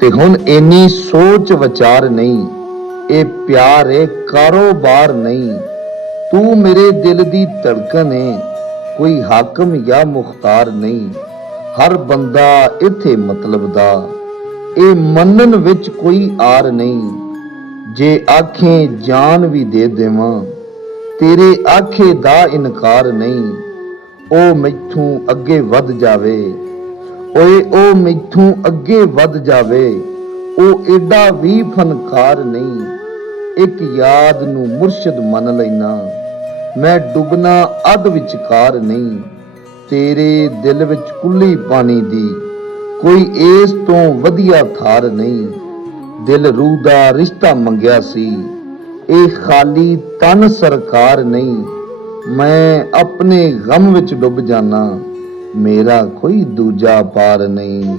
ਤੇ ਹੁਣ ਇੰਨੀ ਸੋਚ ਵਿਚਾਰ ਨਹੀਂ, ਇਹ ਪਿਆਰ ਏ ਕਾਰੋਬਾਰ ਨਹੀਂ। ਤੂੰ ਮੇਰੇ ਦਿਲ ਦੀ ਧੜਕਨ ਏ, ਕੋਈ ਹਾਕਮ ਜਾਂ ਮੁਖਤਾਰ ਨਹੀਂ। ਹਰ ਬੰਦਾ ਇੱਥੇ ਮਤਲਬ ਦਾ, ਇਹ ਮੰਨਣ ਵਿੱਚ ਕੋਈ ਆਰ ਨਹੀਂ। ਜੇ ਆਖੇ ਜਾਨ ਵੀ ਦੇ ਦੇਵਾਂ, ਤੇਰੇ ਆਖੇ ਦਾ ਇਨਕਾਰ ਨਹੀਂ। ਉਹ ਮੈਥੋਂ ਅੱਗੇ ਵੱਧ ਜਾਵੇ, ਓਏ ਉਹ ਮੈਥੋਂ ਅੱਗੇ ਵੱਧ ਜਾਵੇ, ਉਹ ਏਡਾ ਵੀ ਫਨਕਾਰ ਨਹੀਂ। ਇੱਕ ਯਾਦ ਨੂੰ ਮੁਰਸ਼ਿਦ ਮੰਨ ਲੈਣਾ, ਮੈਂ ਡੁੱਬਣਾ ਅੱਧ ਵਿਚਕਾਰ ਨਹੀਂ। ਤੇਰੇ ਦਿਲ ਵਿੱਚ ਕੁੱਲੀ ਪਾਣੀ ਦੀ ਕੋਈ ਇਸ ਤੋਂ ਵਧੀਆ ਥਾਰ ਨਹੀਂ। ਦਿਲ ਰੂਹ ਦਾ ਰਿਸ਼ਤਾ ਮੰਗਿਆ ਸੀ, ਇਹ ਖਾਲੀ ਤਨ ਸਰਕਾਰ ਨਹੀਂ। ਮੈਂ ਆਪਣੇ ਗਮ ਵਿੱਚ ਡੁੱਬ ਜਾਣਾ, ਮੇਰਾ ਕੋਈ ਦੂਜਾ ਪਾਰ ਨਹੀਂ।